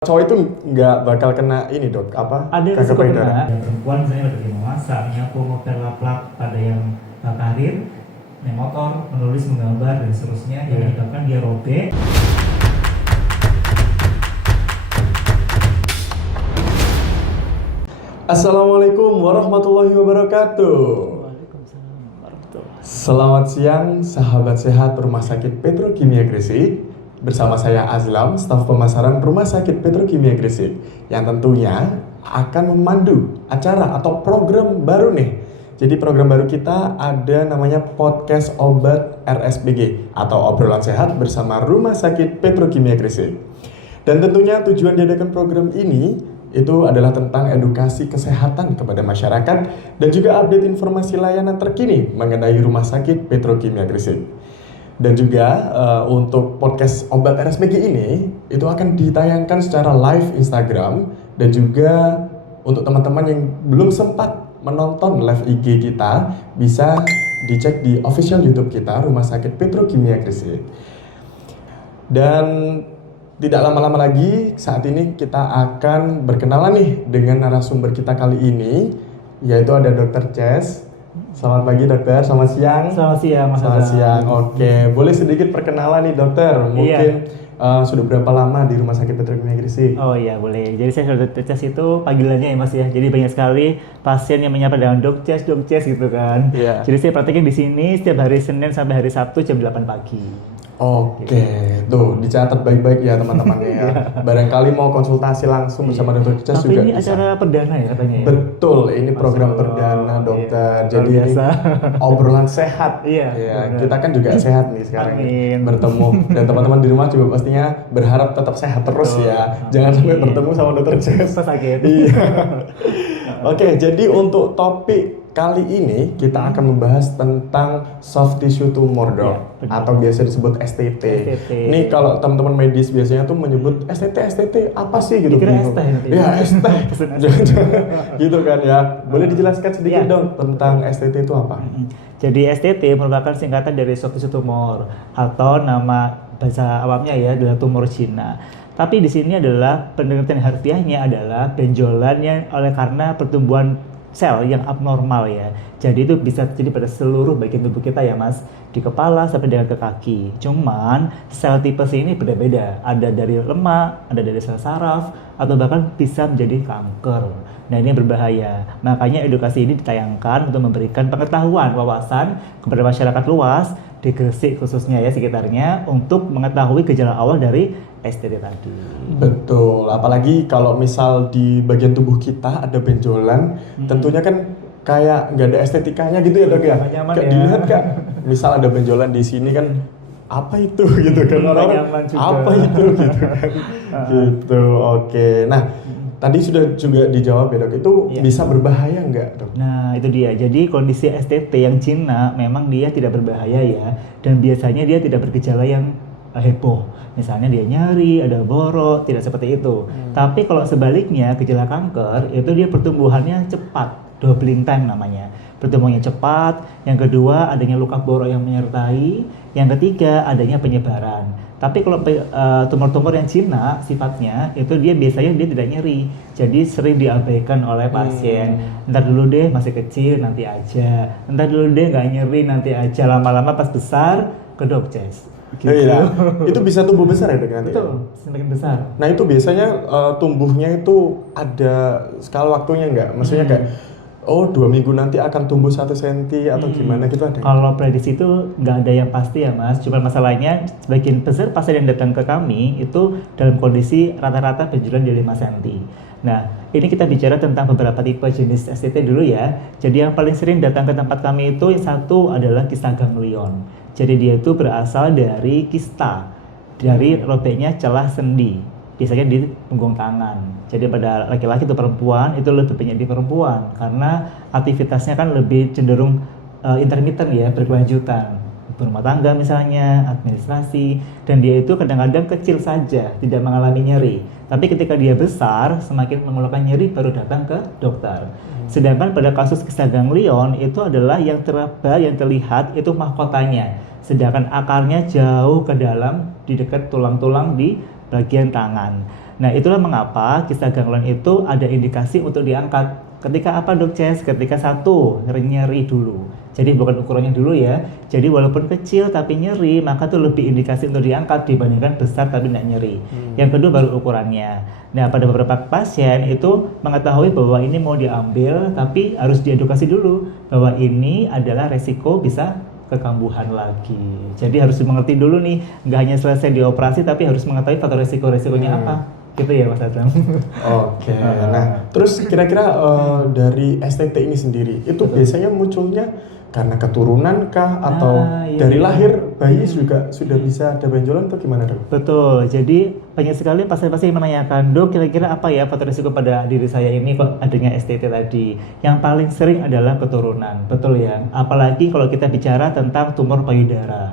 Cowok itu nggak bakal kena ini dok, apa? Ada Kanker risiko payudara. kena. Perempuan misalnya berterima masak, nyapu, ngopel, laplak pada yang karir, naik motor, menulis, menggambar dan seterusnya yang menyebabkan dia robek. Assalamualaikum warahmatullahi wabarakatuh. Waalaikumsalam warahmatullahi. Selamat siang sahabat sehat Rumah Sakit Petrokimia Gresik. Bersama saya Azlam, staf pemasaran Rumah Sakit Petrokimia Gresik, yang tentunya akan memandu acara atau program baru nih. Jadi program baru kita ada namanya Podcast Obat RSBG atau Obrolan Sehat bersama Rumah Sakit Petrokimia Gresik. Dan tentunya tujuan diadakan program ini itu adalah tentang edukasi kesehatan kepada masyarakat dan juga update informasi layanan terkini mengenai Rumah Sakit Petrokimia Gresik. Dan juga untuk podcast Obat RSBG ini itu akan ditayangkan secara live Instagram, dan juga untuk teman-teman yang belum sempat menonton live IG kita bisa dicek di official YouTube kita Rumah Sakit Petrokimia Gresik. Dan tidak lama-lama lagi, saat ini kita akan berkenalan nih dengan narasumber kita kali ini, yaitu ada Dr. Ces. Selamat pagi dokter, selamat siang. Selamat siang Mas Selamat Azam. siang, oke. Boleh sedikit perkenalan nih dokter, mungkin sudah berapa lama di Rumah Sakit Petrokimia Gresik? Oh iya boleh. Jadi saya Dr. Ces itu panggilannya ya Mas ya. Jadi banyak sekali pasien yang menyapa dengan Dok Ces gitu kan. Iya. Jadi saya prakteknya di sini setiap hari Senin sampai hari Sabtu jam 8 pagi. Oke, tuh dicatat baik-baik ya teman-temannya ya. Barangkali mau konsultasi langsung bersama Dr. Ces Tapi juga ini bisa. acara perdana ya katanya ya? Betul, ini program Masuk. perdana dokter. Iya, Jadi luar ini biasa. obrolan sehat. Iya, Ya, benar. kita kan juga sehat nih sekarang nih, Amin. bertemu, dan teman-teman di rumah juga pastinya berharap tetap sehat terus Betul. ya. Jangan sampai Amin. bertemu sama Dr. Ces. Pas sakit. Iya. Oke, jadi untuk topik kali ini kita akan membahas tentang soft tissue tumor dok, Iya, benar. atau biasa disebut STT. STT. Nih kalau teman-teman medis biasanya tuh menyebut STT apa sih gitu. Dikira bingung. ST nanti. Ya ST. Pesen ST. Jangan-jangan gitu kan ya. Boleh dijelaskan sedikit Iya. dong tentang STT itu apa? Jadi STT merupakan singkatan dari soft tissue tumor, atau nama bahasa awamnya ya adalah tumor Cina. Tapi di sini adalah penelitian harfiahnya adalah benjolan yang oleh karena pertumbuhan sel yang abnormal ya. Jadi itu bisa terjadi pada seluruh bagian tubuh kita ya Mas, di kepala sampai dengan ke kaki. Cuman sel tipe C ini beda-beda. Ada dari lemak, ada dari sel saraf, atau bahkan bisa menjadi kanker. Nah ini berbahaya. Makanya edukasi ini ditayangkan untuk memberikan pengetahuan, wawasan kepada masyarakat luas di Gresik khususnya ya sekitarnya, untuk mengetahui gejala awal dari STD tadi. Betul, apalagi kalau misal di bagian tubuh kita ada benjolan, tentunya kan kayak nggak ada estetikanya gitu ya dok ya. Nggak nyaman Kayak ya. dilihat kak, misal ada benjolan di sini kan, apa itu gitu kan, Nggak orang nyaman juga. apa itu gitu kan, gitu. Oke, nah tadi sudah juga dijawab ya dok, itu Iya. bisa berbahaya nggak dok? Nah itu dia, jadi kondisi STT yang Cina memang dia tidak berbahaya ya, dan biasanya dia tidak bergejala yang heboh. Misalnya dia nyeri, ada borok, tidak seperti itu. Tapi kalau sebaliknya gejala kanker itu dia pertumbuhannya cepat, doubling time namanya. Pertumbuhannya cepat, yang kedua adanya luka borok yang menyertai, yang ketiga adanya penyebaran. Tapi kalau tumor-tumor yang Cina sifatnya itu dia biasanya dia tidak nyeri, jadi sering diabaikan oleh pasien. Ntar dulu deh masih kecil nanti aja, ntar dulu deh nggak nyeri nanti aja, lama-lama pas besar ke dokter. Gitu. Iya, itu bisa tumbuh besar ya dok nanti? Betul, semakin besar. Nah itu biasanya tumbuhnya itu ada skala waktunya nggak? Maksudnya kayak, oh 2 minggu nanti akan tumbuh 1 senti atau gimana gitu ada? Kalau prediksi itu nggak ada yang pasti ya Mas, cuma masalahnya sebagian besar pasien yang datang ke kami itu dalam kondisi rata-rata benjolan di 5 cm. Nah, ini kita bicara tentang beberapa tipe jenis STT dulu ya. Jadi yang paling sering datang ke tempat kami itu yang satu adalah kista ganglion. Jadi dia itu berasal dari kista, dari robeknya celah sendi, biasanya di punggung tangan. Jadi pada laki-laki atau perempuan itu lebih banyak di perempuan karena aktivitasnya kan lebih cenderung intermittent ya, berkelanjutan. Berumah tangga misalnya, administrasi, dan dia itu kadang-kadang kecil saja, tidak mengalami nyeri. Tapi ketika dia besar, semakin mengeluarkan nyeri baru datang ke dokter. Sedangkan pada kasus kista ganglion itu adalah yang teraba, yang terlihat itu mahkotanya. Sedangkan akarnya jauh ke dalam di dekat tulang-tulang di bagian tangan. Nah, itulah mengapa kista ganglion itu ada indikasi untuk diangkat. Ketika apa dok Ces? Ketika satu, nyeri dulu. Jadi bukan ukurannya dulu ya. Jadi walaupun kecil tapi nyeri, maka tuh lebih indikasi untuk diangkat dibandingkan besar tapi tidak nyeri. Yang kedua baru ukurannya. Nah, pada beberapa pasien itu mengetahui bahwa ini mau diambil, tapi harus diedukasi dulu bahwa ini adalah resiko bisa kekambuhan lagi. Jadi harus dimengerti dulu nih, nggak hanya selesai dioperasi tapi harus mengetahui faktor resikonya apa. Gitu ya Mas Azam. Oke. Nah, terus kira-kira dari STT ini sendiri itu biasanya munculnya karena keturunan kah atau dari lahir bayi juga sudah bisa ada benjolan atau gimana dok? Betul. Jadi banyak sekali pasien-pasien yang menanyakan, dok kira-kira apa ya faktor risiko pada diri saya ini kok adanya STT tadi? Yang paling sering adalah keturunan. Betul ya. Apalagi kalau kita bicara tentang tumor payudara.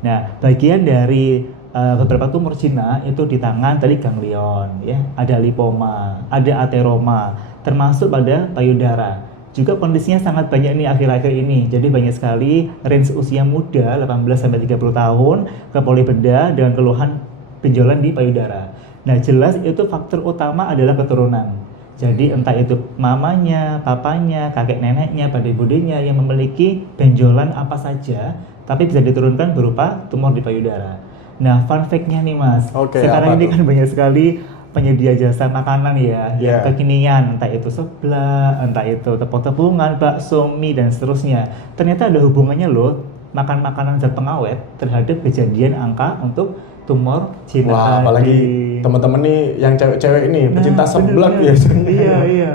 Nah, bagian dari beberapa tumor Cina itu di tangan tadi ganglion, ya, ada lipoma, ada ateroma, termasuk pada payudara. Juga kondisinya sangat banyak nih akhir-akhir ini. Jadi banyak sekali range usia muda 18 sampai 30 tahun ke polibedah dengan keluhan benjolan di payudara. Nah, jelas itu faktor utama adalah keturunan. Jadi entah itu mamanya, papanya, kakek neneknya, pada budenya yang memiliki benjolan apa saja, tapi bisa diturunkan berupa tumor di payudara. Nah, fun fact-nya nih Mas, sekarang ini kan banyak sekali penyedia jasa makanan ya, yang kekinian, entah itu seblak, entah itu tepung-tepungan, bakso, mie, dan seterusnya. Ternyata ada hubungannya loh, makan makanan zat pengawet terhadap kejadian angka untuk tumor Cina. Wah, apalagi teman-teman nih yang cewek-cewek ini pecinta seblak biasanya. Iya.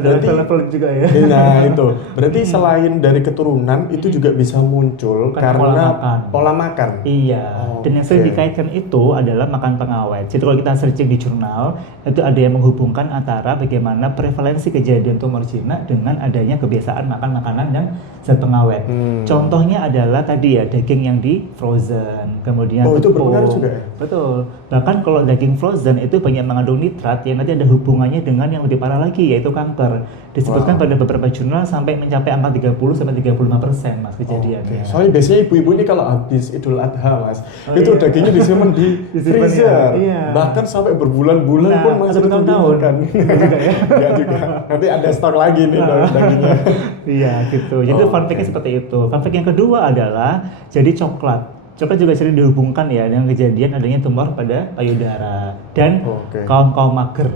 Ada level-level juga ya. Nah, itu. Berarti selain dari keturunan itu juga bisa muncul karena pola makan. Iya. Dan yang sering dikaitkan itu adalah makan pengawet. Jadi kalau kita searching di jurnal, itu ada yang menghubungkan antara bagaimana prevalensi kejadian tumor Cina dengan adanya kebiasaan makan makanan yang zat pengawet. Contohnya adalah tadi ya daging yang di frozen, kemudian itu berpengaruh juga ya? Betul. Bahkan kalau daging frozen itu banyak mengandung nitrat yang nanti ada hubungannya dengan yang lebih parah lagi yaitu kanker. Disebutkan pada beberapa jurnal sampai mencapai angka 30 sampai 35% Mas kejadiannya. Soalnya biasanya ibu-ibu ini kalau habis Idul Adha Mas, itu dagingnya disimpan di freezer. Bahkan sampai berbulan-bulan pun masih bertahun-tahun kan. Enggak juga. Nanti ada stok lagi nih dagingnya. Iya gitu. Jadi fun fact-nya seperti itu. Fun fact yang kedua adalah jadi coklat. Coklat juga sering dihubungkan ya dengan kejadian adanya tumor pada payudara dan kaum mager.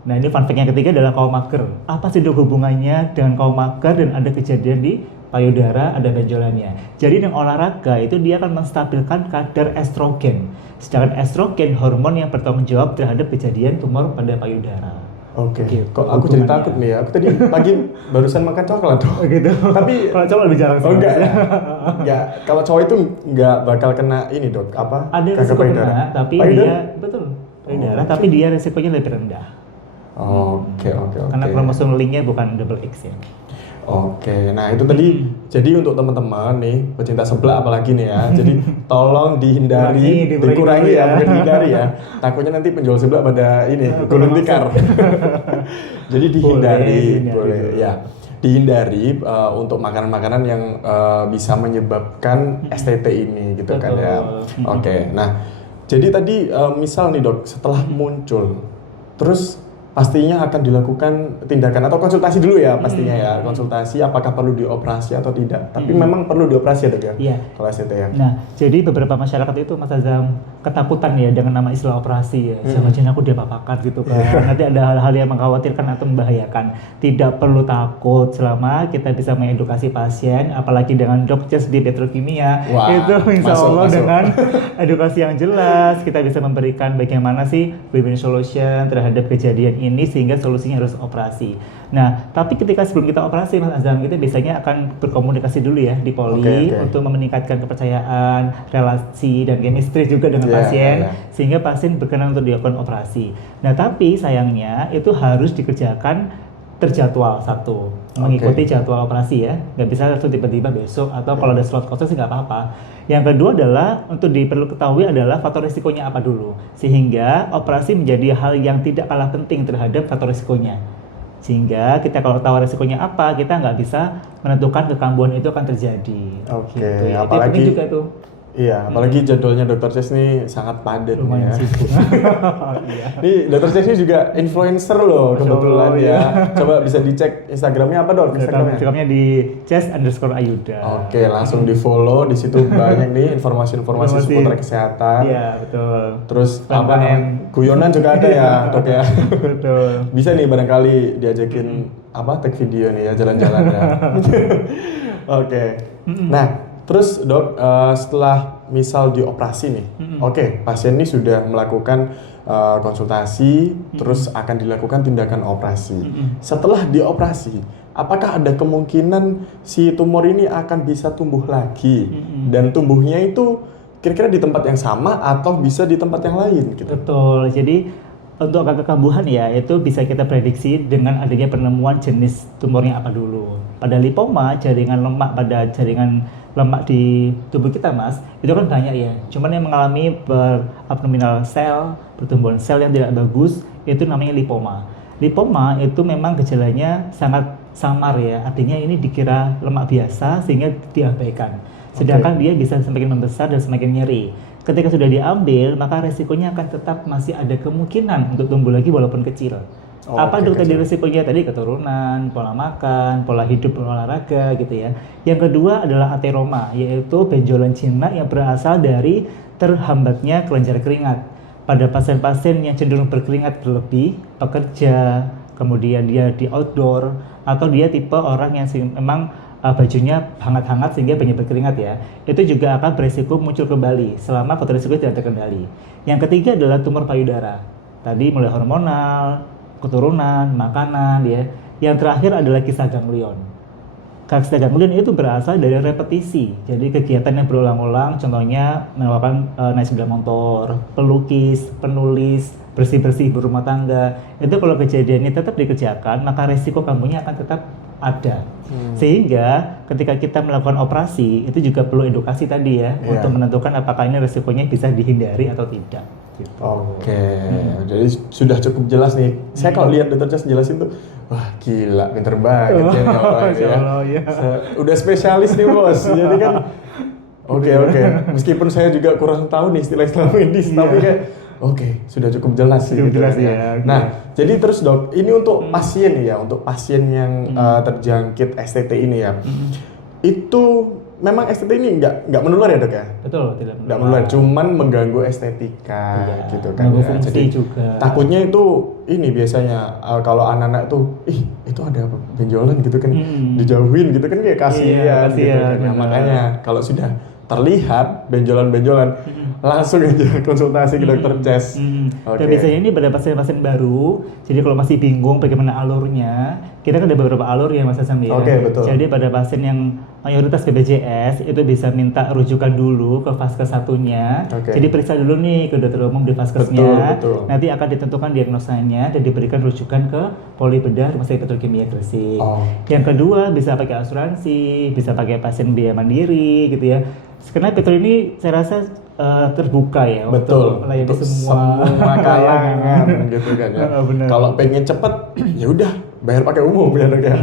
Nah, ini fun fact yang ketiga adalah kaum mager. Apa sih hubungannya dengan kaum mager dan ada kejadian di payudara, ada benjolannya? Jadi dengan olahraga itu dia akan menstabilkan kadar estrogen. Sedangkan estrogen hormon yang bertanggung jawab terhadap kejadian tumor pada payudara. Gitu. Kok aku jadi takut nih ya? Aku tadi pagi barusan makan coklat tuh. Gitu. Tapi kalau cowok lebih jarang sih. Enggak ya? Enggak. Kalau cowok itu enggak bakal kena ini dok. Apa? Ada risiko kena, tapi dia betul payudara, tapi dia risikonya lebih rendah. Oke. Karena kromosom linknya bukan double X ya. Nah itu tadi jadi untuk teman-teman nih pecinta seblak apalagi nih ya, jadi tolong dihindari, dikurangi ya, bukan dihindari ya. Takutnya nanti penjual seblak pada ini gulung tikar. Jadi dihindari, boleh ya. Dihindari untuk makanan-makanan yang bisa menyebabkan STT ini gitu kan ya. Nah jadi tadi misal nih dok, setelah muncul, terus pastinya akan dilakukan tindakan atau konsultasi dulu ya pastinya ya, konsultasi apakah perlu dioperasi atau tidak. Tapi memang perlu dioperasi ya dok ya? Iya. Kalau STT ya. Nah, jadi beberapa masyarakat itu Mas Azam ketakutan ya dengan nama istilah operasi ya. Sama Cina aku diapa-apakan gitu kan. Nanti ada hal-hal yang mengkhawatirkan atau membahayakan. Tidak perlu takut selama kita bisa mengedukasi pasien, apalagi dengan dokter di petrokimia. Itu insya Allah dengan edukasi yang jelas kita bisa memberikan bagaimana sih win-win solution terhadap kejadian ini sehingga solusinya harus operasi. Nah, tapi ketika sebelum kita operasi Mas Azam, kita biasanya akan berkomunikasi dulu ya di poli untuk meningkatkan kepercayaan, relasi dan chemistry juga dengan pasien sehingga pasien berkenan untuk dilakukan operasi. Nah, tapi sayangnya itu harus dikerjakan terjadwal satu, mengikuti jadwal operasi ya, nggak bisa langsung tiba-tiba besok atau kalau ada slot kosong sih nggak apa-apa. Yang kedua adalah untuk perlu ketahui adalah faktor risikonya apa dulu, sehingga operasi menjadi hal yang tidak kalah penting terhadap faktor risikonya. Sehingga kita kalau tahu risikonya apa, kita nggak bisa menentukan kekambuhan itu akan terjadi. Gitu ya. Apalagi itu juga tuh. Iya, apalagi jadwalnya Dr. Ces nih sangat padat nih Lumayan ya. sibuk. Iya. Nih Dr. Ces ini juga influencer loh Masya kebetulan Allah, ya. ya. Coba bisa dicek Instagramnya apa Dok? Instagramnya? Instagramnya di @ces_ayuda. Oke, langsung di follow, di situ banyak nih informasi-informasi Informasi. seputar kesehatan. Iya, betul. Terus apa Konten. namanya? Guyonan juga ada ya, Dok ya. Betul. Bisa nih barangkali diajakin apa tag video nih ya jalan-jalan ya. Oke. Nah, terus Dok setelah misal dioperasi nih, oke, pasien ini sudah melakukan konsultasi, terus akan dilakukan tindakan operasi. Setelah dioperasi, apakah ada kemungkinan si tumor ini akan bisa tumbuh lagi dan tumbuhnya itu kira-kira di tempat yang sama atau bisa di tempat yang lain gitu? Betul. Jadi untuk angka kekambuhan ya itu bisa kita prediksi dengan adanya penemuan jenis tumornya apa dulu. Pada lipoma, jaringan lemak pada jaringan lemak di tubuh kita Mas, itu kan banyak ya. Cuman yang mengalami abdominal sel, pertumbuhan sel yang tidak bagus, itu namanya lipoma. Lipoma itu memang gejalanya sangat samar ya, artinya ini dikira lemak biasa sehingga diabaikan. Sedangkan dia bisa semakin membesar dan semakin nyeri. Ketika sudah diambil, maka resikonya akan tetap masih ada kemungkinan untuk tumbuh lagi walaupun kecil. Apa dok tadi resikonya? Tadi keturunan, pola makan, pola hidup, pola olahraga gitu ya. Yang kedua adalah ateroma, yaitu benjolan jinak yang berasal dari terhambatnya kelenjar keringat. Pada pasien-pasien yang cenderung berkeringat berlebih, pekerja, kemudian dia di outdoor, atau dia tipe orang yang memang bajunya hangat-hangat sehingga banyak berkeringat ya, itu juga akan beresiko muncul kembali selama faktor risiko tidak terkendali. Yang ketiga adalah tumor payudara. Tadi mulai hormonal, keturunan, makanan ya. Yang terakhir adalah kisah ganglion. Kisah ganglion itu berasal dari repetisi. Jadi kegiatan yang berulang-ulang, contohnya melakukan naik sepeda motor, pelukis, penulis, bersih-bersih berumah tangga. Itu kalau kejadiannya tetap dikerjakan, maka resiko kambuhnya akan tetap ada. Sehingga ketika kita melakukan operasi itu juga perlu edukasi tadi ya untuk menentukan apakah ini resikonya bisa dihindari atau tidak. Gitu. Oke, jadi sudah cukup jelas nih. Saya kalau lihat Dr. Ces jelasin tuh, wah gila, pinter banget ya nih orang ya. Ya. Udah spesialis nih bos. Jadi kan, oke. Meskipun saya juga kurang tahu nih istilah-istilah medis, tapi kayak oke, sudah cukup jelas sih. Cukup gitu jelas kan ya. Nah, jadi terus dok, ini untuk pasien nih ya, untuk pasien yang terjangkit STT ini ya, itu memang STT ini nggak menular ya dok ya? Betul, tidak Nggak menular, cuman mengganggu estetika gitu kan. Mengganggu Ya. fungsi Jadi juga. takutnya itu ini biasanya kalau anak-anak tuh, itu ada benjolan gitu kan, dijauhin gitu kan kayak kasihan gitu kan. Nah, makanya kalau sudah terlihat benjolan-benjolan, langsung aja konsultasi ke Dr. Ces. Dan biasanya ini pada pasien-pasien baru, jadi kalau masih bingung bagaimana alurnya, kita kan ada beberapa alur ya Mas Hasan ya. Oke, betul. Jadi pada pasien yang mayoritas BPJS itu bisa minta rujukan dulu ke vaskes satunya. Oke. Jadi periksa dulu nih ke dokter umum di vaskesnya. Betul. Nanti akan ditentukan diagnosanya dan diberikan rujukan ke poli bedah Rumah Sakit Petrokimia Gresik. Yang kedua bisa pakai asuransi, bisa pakai pasien biaya mandiri gitu ya. Karena Petro ini saya rasa terbuka ya Betul, untuk melayani untuk semua kalangan gitu kan ya. Benar. Kalau pengen cepet, ya udah bayar pakai umum ya dok ya.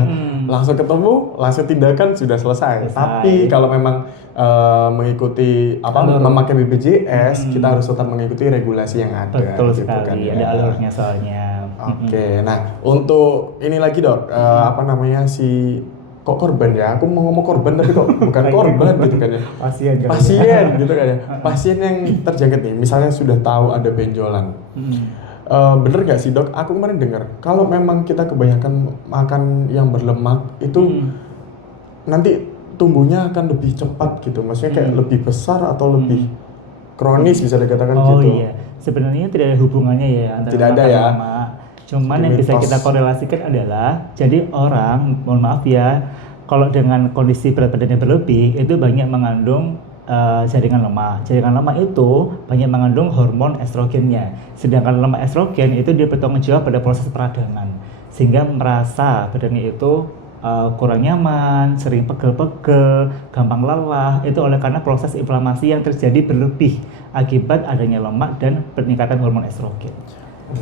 Langsung ketemu, langsung tindakan sudah selesai. Tapi kalau memang mengikuti memakai BPJS, kita harus tetap mengikuti regulasi yang ada. Betul gitu sekali, kan, ya. ada alurnya soalnya. Oke, nah untuk ini lagi dok, apa namanya kok korban ya? Aku mau ngomong korban tapi kok bukan korban gitu kan ya. Pasien gitu kan ya. Pasien yang terjangkit nih, misalnya sudah tahu ada benjolan. Bener nggak sih dok? Aku kemarin dengar kalau memang kita kebanyakan makan yang berlemak itu nanti tumbuhnya akan lebih cepat gitu. Maksudnya kayak lebih besar atau lebih kronis bisa dikatakan gitu. Oh iya, sebenarnya tidak ada hubungannya ya antara Tidak ada makan ya. lemak. Cuman yang bisa kita korelasikan adalah, jadi orang, mohon maaf ya, kalau dengan kondisi berat badannya berlebih, itu banyak mengandung jaringan lemak. Jaringan lemak itu banyak mengandung hormon estrogennya. Sedangkan lemak estrogen itu dia bertanggung jawab pada proses peradangan. Sehingga merasa badannya itu kurang nyaman, sering pegel-pegel, gampang lelah. Itu oleh karena proses inflamasi yang terjadi berlebih akibat adanya lemak dan peningkatan hormon estrogen.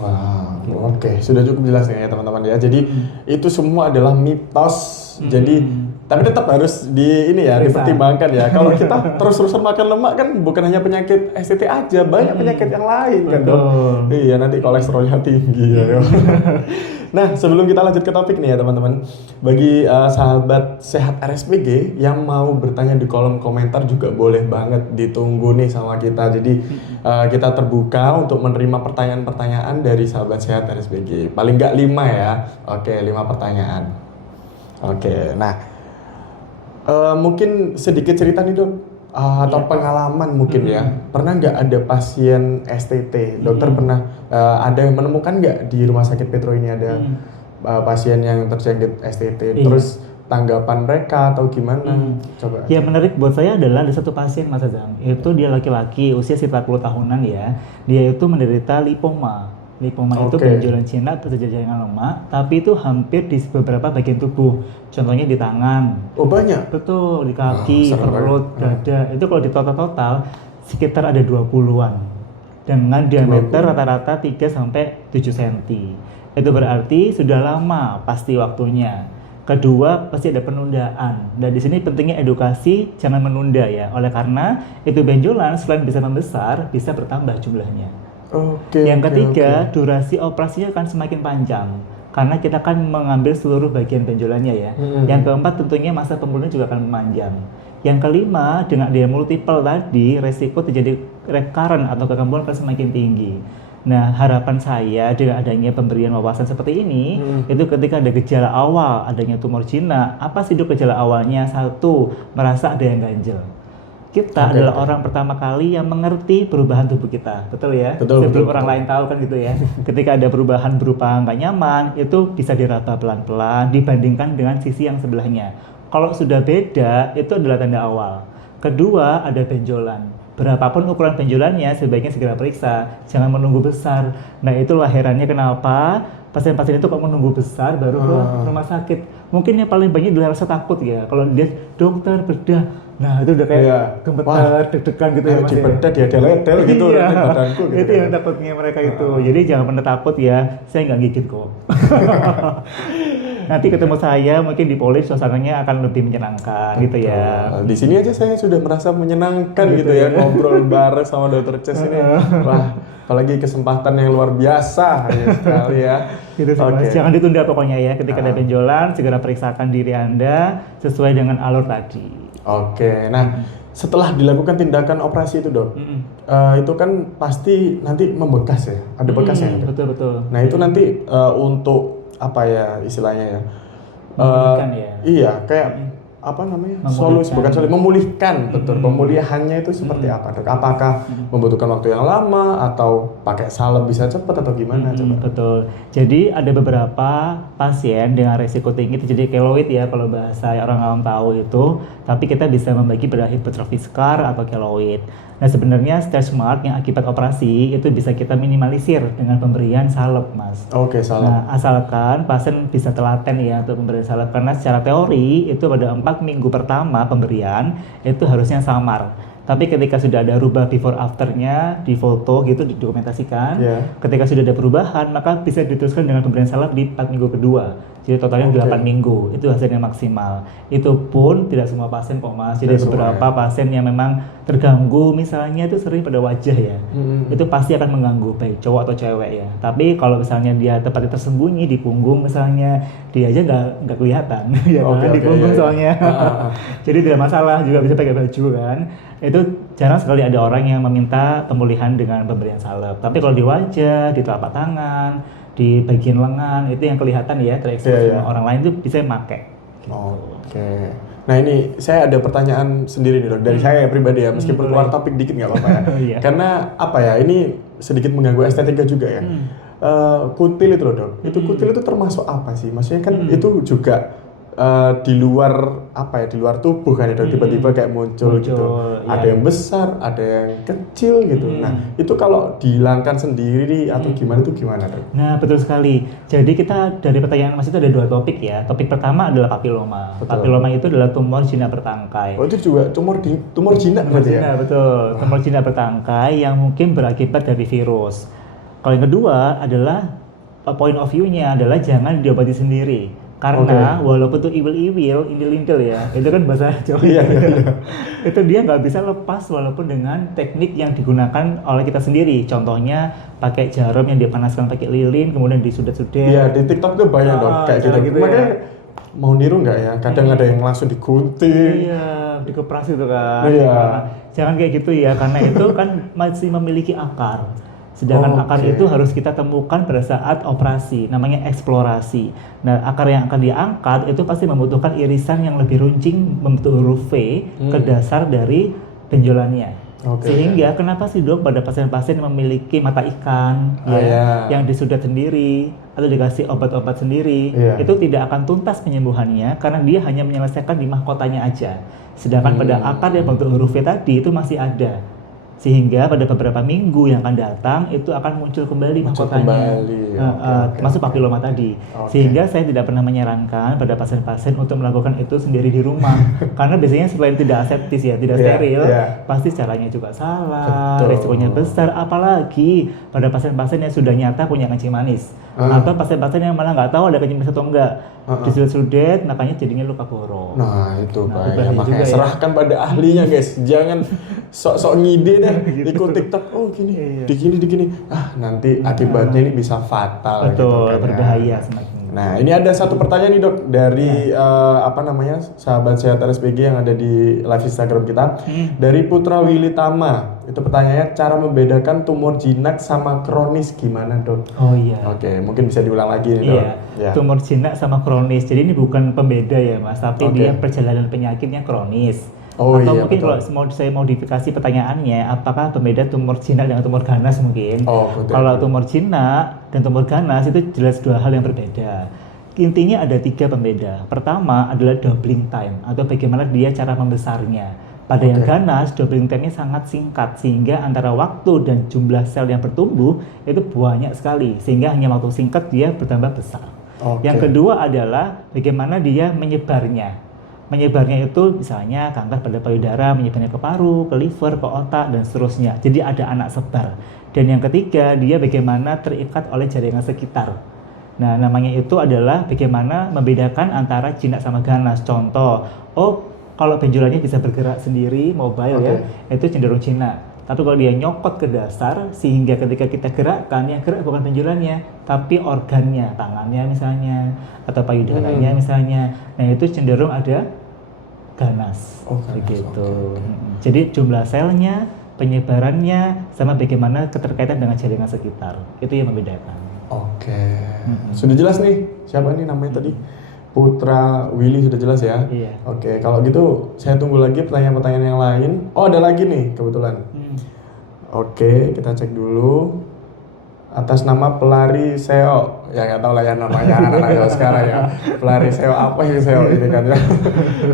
Wow, oke, sudah cukup jelas nih ya teman-teman ya. Jadi itu semua adalah mitos. Jadi Tapi tetap harus dipertimbangkan ya. Kalau kita terus-terusan makan lemak kan bukan hanya penyakit STT aja, banyak penyakit yang lain kan dok. Iya, nanti kolesterolnya tinggi ya. Nah, sebelum kita lanjut ke topik nih ya teman-teman, bagi sahabat sehat RSPG yang mau bertanya di kolom komentar juga boleh banget, ditunggu nih sama kita. Jadi kita terbuka untuk menerima pertanyaan-pertanyaan dari sahabat sehat RSPG. Paling nggak 5 ya. Oke, 5 pertanyaan. Oke, nah mungkin sedikit cerita nih dok, atau pengalaman mungkin ya. Pernah nggak ada pasien STT? Dokter pernah ada yang menemukan nggak di Rumah Sakit Petro ini ada pasien yang terjangkit STT? Terus tanggapan mereka atau gimana? Coba. Ya menarik buat saya adalah ada satu pasien Mas Azam. Itu dia laki-laki usia sekitar 40 tahunan ya. Dia itu menderita lipoma. Lipoma itu benjolan jinak terjadi jaringan lemak, tapi itu hampir di beberapa bagian tubuh. Contohnya di tangan. Oh banyak? Betul, di kaki, perut, dada. Itu kalau di total sekitar ada 20-an. Dengan diameter rata-rata 3-7 cm. Itu berarti sudah lama pasti waktunya. Kedua, pasti ada penundaan. Dan di sini pentingnya edukasi, jangan menunda ya. Oleh karena itu benjolan selain bisa membesar, bisa bertambah jumlahnya. Yang ketiga, durasi operasinya akan semakin panjang karena kita akan mengambil seluruh bagian benjolannya ya. Yang keempat, tentunya masa pemulihan juga akan memanjang. Yang kelima, dengan dia multiple tadi, resiko terjadi recurrent atau kekambuhan akan semakin tinggi. Nah, harapan saya dengan adanya pemberian wawasan seperti ini, itu ketika ada gejala awal adanya tumor jinak, apa sih dok gejala awalnya? Satu, merasa ada yang ganjel. Kita adalah orang pertama kali yang mengerti perubahan tubuh kita, betul ya? Sebelum orang lain tahu kan gitu ya. Ketika ada perubahan berupa nggak nyaman, itu bisa diraba pelan-pelan dibandingkan dengan sisi yang sebelahnya. Kalau sudah beda, itu adalah tanda awal. Kedua, ada benjolan. Berapapun ukuran benjolannya, sebaiknya segera periksa, jangan menunggu besar. Nah, itulah herannya kenapa pasien-pasien itu kok menunggu besar baru ke rumah sakit. Mungkin yang paling banyak adalah rasa takut ya. Kalau lihat dokter bedah, nah itu udah kayak gemeter, deg-degan gitu ya mas. Di bedah dia deledel gitu, badanku gitu. Itu yang takutnya mereka itu. Jadi jangan pernah takut ya, saya nggak gigit kok. Nanti ketemu saya mungkin di Polis suasananya akan lebih menyenangkan gitu ya. Di sini aja saya sudah merasa menyenangkan gitu ya, ngobrol bareng sama Dokter Ces ini. Wah, apalagi kesempatan yang luar biasa sekali ya. Gitu sih, Mas. Jangan ditunda pokoknya ya, ketika ada benjolan segera periksakan diri Anda sesuai dengan alur tadi. Oke, nah setelah dilakukan tindakan operasi itu dok, itu kan pasti nanti membekas ya, ada bekasnya. Betul. Nah itu nanti untuk apa ya istilahnya ya? Memulihkan ya. Iya, kayak apa namanya? Solusi bukan solusi, memulihkan, betul. Pemulihannya itu seperti apa dok? Apakah membutuhkan waktu yang lama atau pakai salep bisa cepat atau gimana? Coba. Betul. Jadi ada beberapa pasien dengan resiko tinggi terjadi keloid ya kalau bahasa orang awam tahu itu, tapi kita bisa membagi pada hypertrophy scar atau keloid. Nah sebenarnya stretch mark yang akibat operasi itu bisa kita minimalisir dengan pemberian salep mas. Oke, salep. Nah asalkan pasien bisa telaten ya untuk pemberian salep, karena secara teori itu pada 4 minggu pertama pemberian itu harusnya samar. Tapi ketika sudah ada rubah before afternya di foto gitu didokumentasikan, ketika sudah ada perubahan maka bisa diteruskan dengan pemberian salep di 4 minggu kedua. Jadi totalnya 8 minggu, itu hasilnya maksimal. Itu pun tidak semua pasien kok mas, jadi beberapa pasien yang memang terganggu misalnya itu sering pada wajah ya, itu pasti akan mengganggu baik cowok atau cewek ya. Tapi kalau misalnya dia tepatnya tersembunyi di punggung misalnya, dia aja nggak kelihatan ya kan di punggung soalnya. Jadi tidak masalah, juga bisa pakai baju kan. Itu jarang sekali ada orang yang meminta pemulihan dengan pemberian salep. Tapi kalau di wajah, di telapak tangan, di bagian lengan itu yang kelihatan ya terekspos orang lain itu bisa pakai. Oke. Nah ini saya ada pertanyaan sendiri nih dok dari saya pribadi ya, meskipun keluar topik dikit nggak apa-apa ya. Karena apa ya, ini sedikit mengganggu estetika juga ya. Kutil itu loh dok, itu kutil itu termasuk apa sih? Maksudnya kan itu juga di luar apa ya, di luar tubuh kan ya dok, tiba-tiba kayak muncul gitu. Ada yang besar, ada yang kecil gitu. Nah itu kalau dihilangkan sendiri atau gimana itu gimana dok? Nah betul sekali. Jadi kita dari pertanyaan mas itu ada 2 topik ya. Topik pertama adalah papiloma. Papiloma itu adalah tumor jinak bertangkai. Oh itu juga tumor jinak berarti ya? Betul. Tumor jinak bertangkai yang mungkin berakibat dari virus. Kalau yang kedua adalah point of view-nya adalah jangan diobati sendiri. Karena walaupun tuh iwil-iwil, indil-indil ya, itu kan bahasa Jawa. Iya, iya. Itu dia nggak bisa lepas walaupun dengan teknik yang digunakan oleh kita sendiri. Contohnya pakai jarum yang dipanaskan pakai lilin, kemudian disudet-sudet. Iya, di TikTok tuh banyak dong kayak cara gitu. gitu Makanya ya. mau niru nggak ya? Kadang ada yang langsung digunting. Iya, dikepras itu kan. Iya. Nah, jangan kayak gitu ya, karena itu kan masih memiliki akar. Sedangkan akar Oke. itu harus kita temukan pada saat operasi, namanya eksplorasi. Nah, akar yang akan diangkat itu pasti membutuhkan irisan yang lebih runcing membentuk huruf V ke dasar dari benjolannya. Oke. Sehingga kenapa sih dok pada pasien-pasien yang memiliki mata ikan Iya. yang disudat sendiri atau dikasih obat-obat sendiri, Iya. itu tidak akan tuntas penyembuhannya karena dia hanya menyelesaikan di mahkotanya aja. Sedangkan pada akar yang bentuk huruf V tadi itu masih ada. Sehingga pada beberapa minggu yang akan datang itu akan muncul kembali Muncul mahkotanya. kembali. Oke, Termasuk oke. papiloma tadi. Oke. Sehingga saya tidak pernah menyarankan pada pasien-pasien untuk melakukan itu sendiri di rumah. Karena biasanya selain tidak aseptis ya, tidak Iya, steril, iya. pasti caranya juga salah, Betul. risikonya besar. Apalagi pada pasien-pasien yang sudah nyata punya kencing manis. Atau pasien-pasien yang malah nggak tahu ada kencing manis atau enggak. Disudet-sudet, makanya jadinya luka borok. Nah, itu Nah, bahaya. bahaya Makanya juga ya. serahkan pada ahlinya, guys. Jangan sok-sok ngide deh ikut TikTok. Oh, gini, Iya. digini. Ah, nanti akibatnya ini bisa fatal gitu Betul, kan ya. berbahaya semakin. Nah, ini ada satu pertanyaan nih, Dok, dari sahabat sehat RSPG yang ada di live Instagram kita. Dari Putra Willy Tama. Itu pertanyaannya, cara membedakan tumor jinak sama kronis gimana, Dok? Oh iya. Oke, mungkin bisa diulang lagi nih, Dok. Iya, Ya. tumor jinak sama kronis. Jadi ini bukan pembeda ya mas, tapi Oke. dia perjalanan penyakitnya kronis. Oh Atau iya, mungkin betul. kalau mau saya modifikasi pertanyaannya, apakah pembeda tumor jinak dengan tumor ganas mungkin? Oh, betul. Kalau tumor jinak dan tumor ganas itu jelas dua hal yang berbeda. Intinya ada 3 pembeda. Pertama adalah doubling time atau bagaimana dia cara membesarnya. Pada yang Oke. ganas, doubling time-nya sangat singkat sehingga antara waktu dan jumlah sel yang bertumbuh itu banyak sekali sehingga hanya waktu singkat dia bertambah besar. Oke. Yang kedua adalah bagaimana dia menyebarnya. Menyebarnya itu misalnya kanker pada payudara, menyebarnya ke paru, ke liver, ke otak, dan seterusnya. Jadi ada anak sebar. Dan yang ketiga, dia bagaimana terikat oleh jaringan sekitar. Nah, namanya itu adalah bagaimana membedakan antara jinak sama ganas. Contoh, kalau benjolannya bisa bergerak sendiri, mobile ya, itu cenderung jinak. Tapi kalau dia nyokot ke dasar, sehingga ketika kita gerakkan, yang gerak bukan benjolannya, tapi organnya, tangannya misalnya, atau payudaranya misalnya. Nah, itu cenderung ada ganas. Oh, ganas, Begitu. oke. Jadi jumlah selnya, penyebarannya, sama bagaimana keterkaitan dengan jaringan sekitar. Itu yang membedakan. Oke. Sudah jelas nih, siapa nih namanya tadi? Putra Willy sudah jelas ya? Iya. Oke, kalau gitu saya tunggu lagi pertanyaan-pertanyaan yang lain. Oh, ada lagi nih kebetulan. Oke, kita cek dulu. Atas nama pelari SEO. Ya nggak tahu lah ya namanya anak-anak sekarang ya. Pelari SEO apa sih SEO ini kan ya?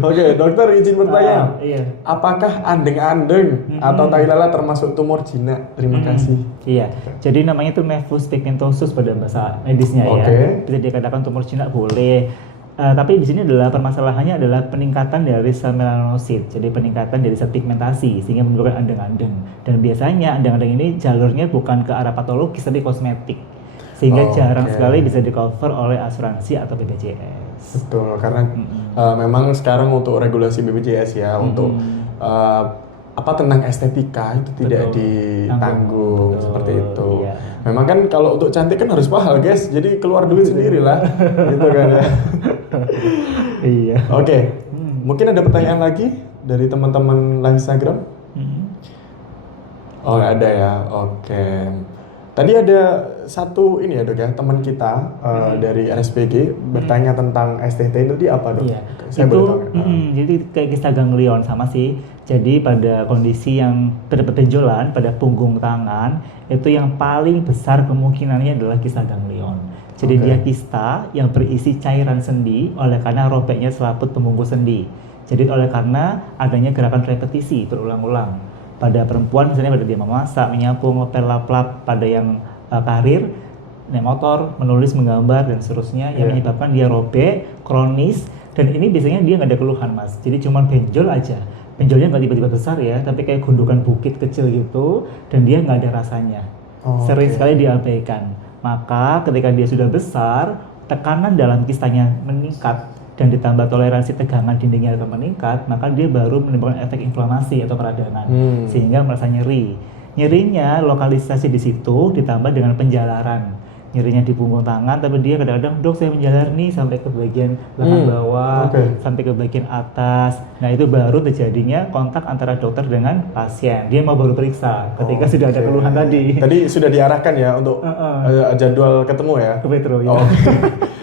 Oke, dokter izin bertanya. Iya. Apakah andeng-andeng atau tai lalat termasuk tumor jinak? Terima kasih. Iya, jadi namanya itu nevus pigmentosus pada bahasa medisnya ya. Oke. Bisa dikatakan tumor jinak boleh. Tapi di sini adalah permasalahannya adalah peningkatan dari sel melanosit, jadi peningkatan dari sel pigmentasi sehingga menimbulkan andeng-andeng. Dan biasanya andeng-andeng ini jalurnya bukan ke arah patologis tapi kosmetik, sehingga jarang Oke. sekali bisa di cover oleh asuransi atau BPJS. Betul, karena memang sekarang untuk regulasi BPJS ya untuk tentang estetika itu tidak Betul. ditanggung Betul, seperti itu. iya. Memang kan kalau untuk cantik kan harus mahal guys, jadi keluar duit sendiri lah, gitu kan ya. Iya. Oke, mungkin ada pertanyaan lagi dari teman-teman live Instagram? Oh nggak ada ya, oke. Tadi ada satu ini ya dok ya, teman kita dari RSPG bertanya tentang STT itu dia apa dok? Iya, Saya itu boleh tahu nggak? jadi kayak kista ganglion sama sih. Jadi pada kondisi yang pada benjolan pada punggung tangan itu yang paling besar kemungkinannya adalah kista ganglion. Jadi Oke. dia kista yang berisi cairan sendi oleh karena robeknya selaput pembungkus sendi. Jadi oleh karena adanya gerakan repetisi berulang-ulang. Pada perempuan misalnya pada dia memasak, menyapu, ngepel, lap-lap, pada yang karir, naik motor, menulis, menggambar dan seterusnya yang Iya. menyebabkan dia robek, kronis, dan ini biasanya dia nggak ada keluhan mas. Jadi cuma benjol aja. Benjolnya nggak tiba-tiba besar ya, tapi kayak gundukan bukit kecil gitu, dan dia nggak ada rasanya. Oh, Sering oke. sekali diabaikan. Maka ketika dia sudah besar, tekanan dalam kistanya meningkat dan ditambah toleransi tegangan dindingnya akan meningkat, maka dia baru menimbulkan efek inflamasi atau peradangan sehingga merasa nyeri. Nyerinya lokalisasi di situ ditambah dengan penjalaran. Nyerinya di punggung tangan, tapi dia kadang-kadang, dok saya menjalar nih sampai ke bagian lengan bawah, sampai ke bagian atas. Nah itu baru terjadinya kontak antara dokter dengan pasien. Dia mau baru periksa ketika sudah ada keluhan tadi. Tadi sudah diarahkan ya untuk jadwal ketemu ya? Ke Petro ya. Oh,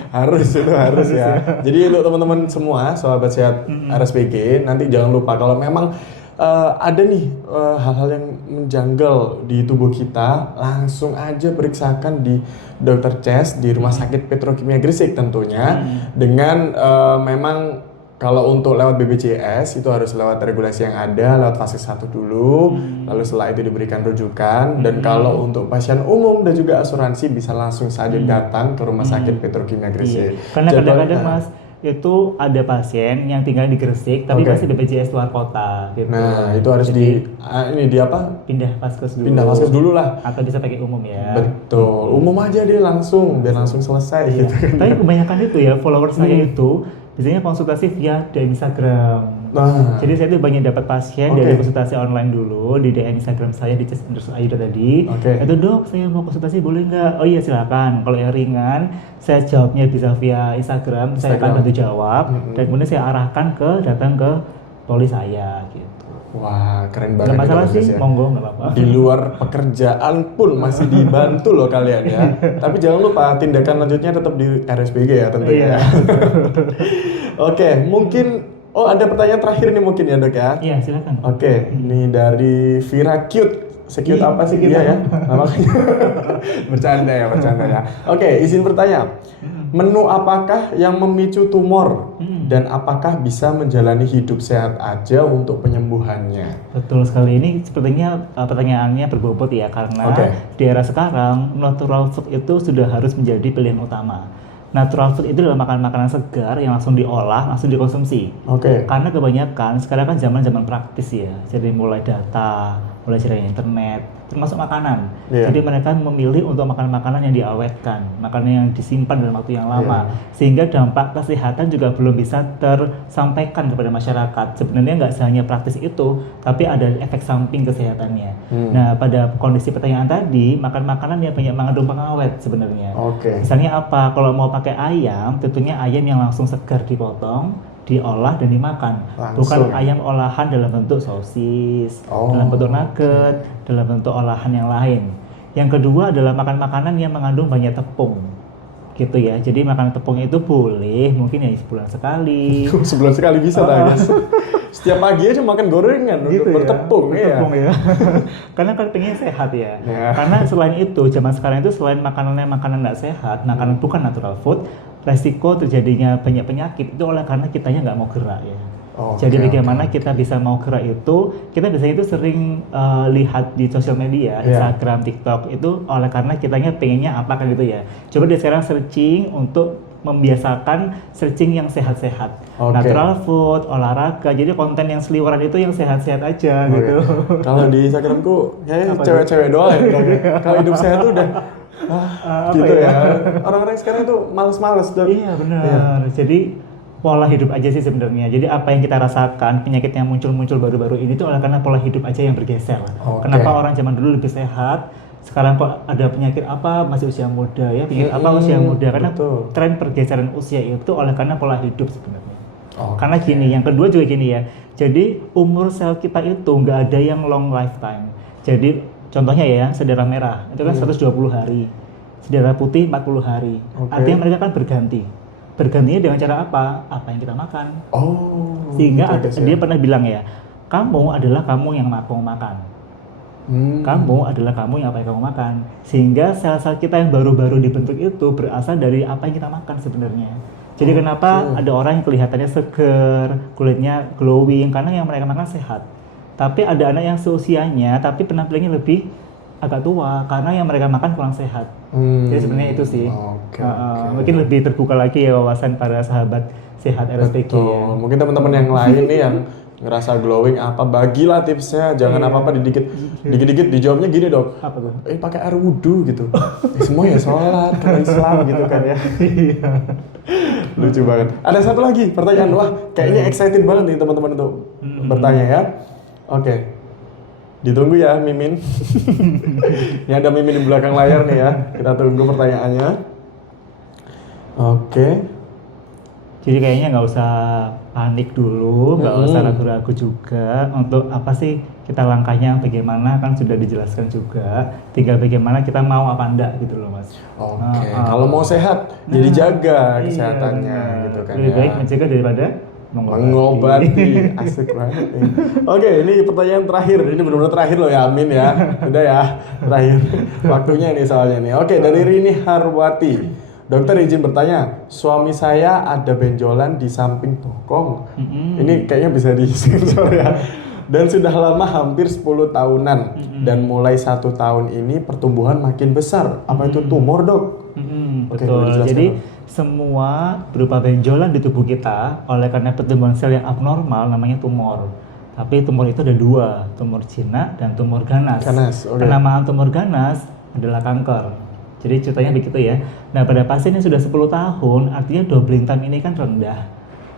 harus itu harus ya. Jadi untuk teman-teman semua, sahabat sehat RSPG, nanti jangan lupa kalau memang ada nih hal-hal yang menjanggal di tubuh kita, langsung aja periksakan di dokter chest di Rumah Sakit Petrokimia Gresik tentunya. Dengan memang kalau untuk lewat BPJS itu harus lewat regulasi yang ada, lewat fase 1 dulu, lalu setelah itu diberikan rujukan. Dan kalau untuk pasien umum dan juga asuransi bisa langsung saja datang ke Rumah Sakit Petrokimia Gresik. Karena kadang-kadang Mas, itu ada pasien yang tinggal di Gresik tapi masih BPJS luar kota gitu. Nah, itu harus jadi, di apa? Pindah vaskes dulu. Pindah vaskes dulu lah. Atau bisa pakai umum ya. Betul. Umum aja dia langsung biar langsung selesai gitu kan. Tapi kebanyakan itu ya followers saya itu biasanya konsultasi via DM Instagram. Jadi saya tuh banyak dapat pasien dari konsultasi online dulu di DM Instagram saya di @ayuda tadi. Itu dok, saya mau konsultasi boleh nggak? Oh iya silakan. Kalau yang ringan, saya jawabnya bisa via Instagram. Saya akan bantu jawab dan kemudian saya arahkan datang ke poli saya gitu. Wah, keren banget. Nggak masalah sih, monggo nggak apa-apa. Di luar pekerjaan pun masih dibantu loh kalian ya. Tapi jangan lupa tindakan lanjutnya tetap di RSPG ya tentunya. Oke, mungkin ada pertanyaan terakhir nih mungkin ya dok ya? Iya silakan. Oke, ini dari Vira Cute. Secute apa sih dia ya? Makanya bercanda ya. Oke, izin bertanya. Menu apakah yang memicu tumor dan apakah bisa menjalani hidup sehat aja untuk penyembuhannya? Betul sekali, ini sepertinya pertanyaannya berbobot ya karena di era sekarang natural food itu sudah harus menjadi pilihan utama. Natural food itu adalah makanan segar yang langsung diolah, langsung dikonsumsi. Karena kebanyakan sekarang kan zaman praktis ya, jadi mulai data, mulai jaringan internet, termasuk makanan. Jadi mereka memilih untuk makan makanan yang diawetkan, makanan yang disimpan dalam waktu yang lama, sehingga dampak kesehatan juga belum bisa tersampaikan kepada masyarakat. Sebenarnya nggak hanya praktis itu, tapi ada efek samping kesehatannya. Nah, pada kondisi pertanyaan tadi, makan makanan yang banyak mengandung pengawet sebenarnya. Misalnya apa? Kalau mau pakai ayam, tentunya ayam yang langsung segar dipotong, diolah dan dimakan. Bukan ayam olahan dalam bentuk sosis, dalam bentuk nugget, dalam bentuk olahan yang lain. Yang kedua adalah makan makanan yang mengandung banyak tepung. Gitu ya. Jadi makan tepung itu boleh mungkin ya sebulan sekali. Sebulan sekali bisa guys. Setiap pagi aja makan gorengan gitu untuk bertepung ya. Karena kan pengen sehat ya. Karena selain itu zaman sekarang itu selain makanan nggak sehat, makanan bukan natural food, resiko terjadinya banyak penyakit itu oleh karena kitanya nggak mau gerak ya. Jadi bagaimana kita bisa mau gerak itu, kita biasanya itu sering lihat di sosial media, Instagram, TikTok itu oleh karena kitanya pengennya apa kan gitu ya. Coba deh sekarang searching untuk membiasakan searching yang sehat-sehat, natural food, olahraga, jadi konten yang seliweran itu yang sehat-sehat aja gitu. Kalau di Instagramku kayaknya cewek-cewek doang ya. Kalau hidup sehat tuh udah gitu ya. Orang-orang sekarang tuh males-males dok. Iya benar. Jadi pola hidup aja sih sebenarnya. Jadi apa yang kita rasakan, penyakit yang muncul baru-baru ini tuh oleh karena pola hidup aja yang bergeser. Kenapa orang zaman dulu lebih sehat, sekarang kok ada penyakit apa masih usia muda ya, penyakit apa usia muda, karena tren pergeseran usia itu oleh karena pola hidup sebenarnya. Karena gini, yang kedua juga gini ya. Jadi umur sel kita itu nggak ada yang long lifetime. Jadi contohnya ya, sedara merah itu kan 120 hari, sedara putih 40 hari. Artinya mereka kan bergantinya dengan cara apa? Apa yang kita makan. Sehingga dia pernah bilang ya, kamu adalah kamu yang mau makan. Kamu adalah kamu yang apa yang kamu makan. Sehingga sel-sel kita yang baru-baru dibentuk itu berasal dari apa yang kita makan sebenarnya. Jadi kenapa ada orang yang kelihatannya seger, kulitnya glowing, karena yang mereka makan sehat. Tapi ada anak yang seusianya, tapi penampilannya lebih agak tua, karena yang mereka makan kurang sehat. Jadi sebenarnya itu sih. Mungkin lebih terbuka lagi ya wawasan para sahabat sehat RSPG ya. Mungkin teman-teman yang lain nih yang ngerasa glowing apa, bagilah tipsnya. Jangan apa-apa dikit-dikit dijawabnya gini dok. Apa tuh? Pakai air wudhu gitu. Semua ya sholat kalau Islam gitu kan ya. Lucu banget. Ada satu lagi pertanyaan, wah kayaknya excited banget nih teman-teman untuk bertanya ya. Oke. Ditunggu ya Mimin. Ini ada Mimin di belakang layar nih ya. Kita tunggu pertanyaannya. Oke. Jadi kayaknya nggak usah panik dulu, nggak usah ragu-ragu juga untuk apa sih kita langkahnya bagaimana, kan sudah dijelaskan juga. Tinggal bagaimana kita mau apa enggak gitu loh mas. Oke. Kalau mau sehat, jadi jaga kesehatannya gitu kan Lebih ya. baik mencegah daripada Mengobati. Asik banget nih. Oke, ini pertanyaan terakhir. Ini benar-benar terakhir loh ya, Amin ya. Udah ya, terakhir. Waktunya nih soalnya nih. Oke, dari Rini Harwati. Dokter izin bertanya, suami saya ada benjolan di samping bokong. Ini kayaknya bisa di-sensor ya. Dan sudah lama hampir 10 tahunan. Dan mulai 1 tahun ini pertumbuhan makin besar. Apa itu tumor dok? Oke, boleh Betul. dijelaskan, Jadi Dok? semua berupa benjolan di tubuh kita oleh karena pertumbuhan sel yang abnormal namanya tumor. Tapi tumor itu ada 2, tumor jinak dan tumor ganas. Ganas, oke. Penamaan tumor ganas adalah kanker. Jadi ceritanya begitu ya. Nah pada pasien yang sudah 10 tahun, artinya doubling time ini kan rendah.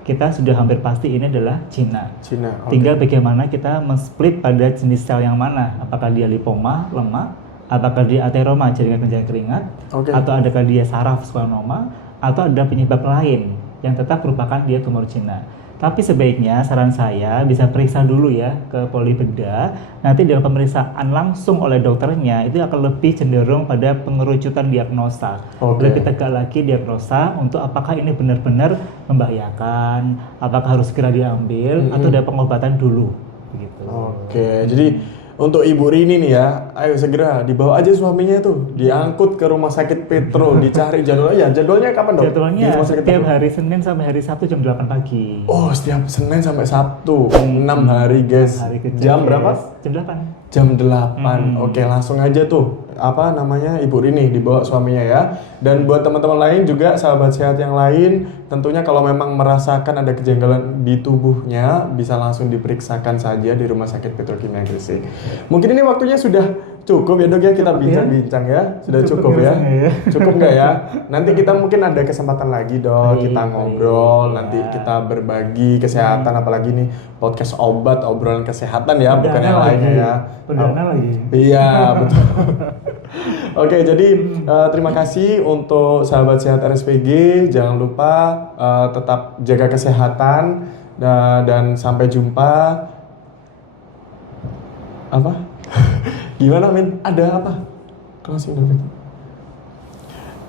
Kita sudah hampir pasti ini adalah jinak. Cina. Oke. Tinggal bagaimana kita men-split pada jenis sel yang mana. Apakah dia lipoma, lemak, apakah dia ateroma, jaringan kelenjar keringat, Oke. atau adakah dia saraf schwannoma, atau ada penyebab lain yang tetap merupakan dia tumor jinak. Tapi sebaiknya saran saya bisa periksa dulu ya ke poli bedah. Nanti dalam pemeriksaan langsung oleh dokternya itu akan lebih cenderung pada pengerucutan diagnosa. Oke. Lebih tegak lagi diagnosa untuk apakah ini benar-benar membahayakan, apakah harus segera diambil atau ada pengobatan dulu. Begitu. Oke, jadi untuk Ibu Rini nih ya, ayo segera dibawa aja suaminya tuh, diangkut ke rumah sakit Petro, dicari jadwalnya. Jadwalnya kapan dok? Di Jadwalnya rumah sakit setiap Petro? hari Senin sampai hari Sabtu jam 8 pagi. Oh, setiap Senin sampai Sabtu, 6 hari guys. Hari kerja, Jam guys. berapa? Jam 8. Jam 8. Oke, langsung aja tuh. Apa namanya Ibu Rini dibawa suaminya ya. Dan buat teman-teman lain juga sahabat sehat yang lain, tentunya kalau memang merasakan ada kejanggalan di tubuhnya bisa langsung diperiksakan saja di Rumah Sakit Petrokimia Gresik. Mungkin ini waktunya sudah cukup ya dok ya, kita bincang-bincang ya. Sudah cukup ya. Cukup nggak ya? Nanti kita mungkin ada kesempatan lagi dok, kita ngobrol, nanti kita berbagi kesehatan, apalagi nih podcast obat, obrolan kesehatan ya, bukan yang lainnya ya. Perdana lagi. Iya betul. Oke, jadi terima kasih untuk sahabat sehat RSPG. Jangan lupa tetap jaga kesehatan dan sampai jumpa. Apa? Gimana Min? Ada apa? Closing dulu.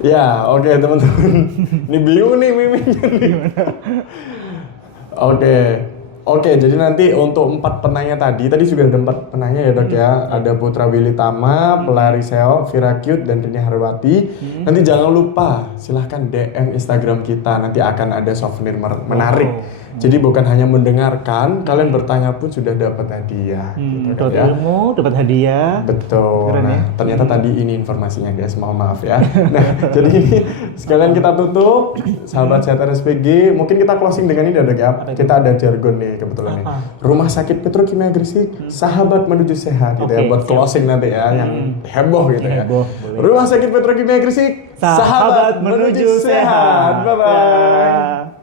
Ya, oke teman-teman. Ini bingung nih Miminnya nih. Oke, jadi nanti untuk 4 penanya tadi sudah ada 4 penanya ya dok ya. Ada Putra Willy Tama, Pelari Seo, Vira Cute, dan Rini Harwati. Nanti jangan lupa silahkan DM Instagram kita, nanti akan ada souvenir menarik. Jadi bukan hanya mendengarkan, kalian bertanya pun sudah dapat hadiah. Gitu kan Dapat ya. ilmu, dapat hadiah. Betul. Keren Nah, ya? ternyata tadi ini informasinya guys, mohon maaf ya. Nah, jadi sekalian kita tutup, sahabat sehat RSPG, mungkin kita closing dengan ini dok ya. Kita ada jargon nih kebetulan nih. Rumah Sakit Petrokimia Gresik, sahabat menuju sehat gitu ya, Oke, buat siap. closing nanti ya, yang heboh gitu ya. Heboh, boleh. Rumah Sakit Petrokimia Gresik, Sahabat menuju sehat. Bye bye. Dah.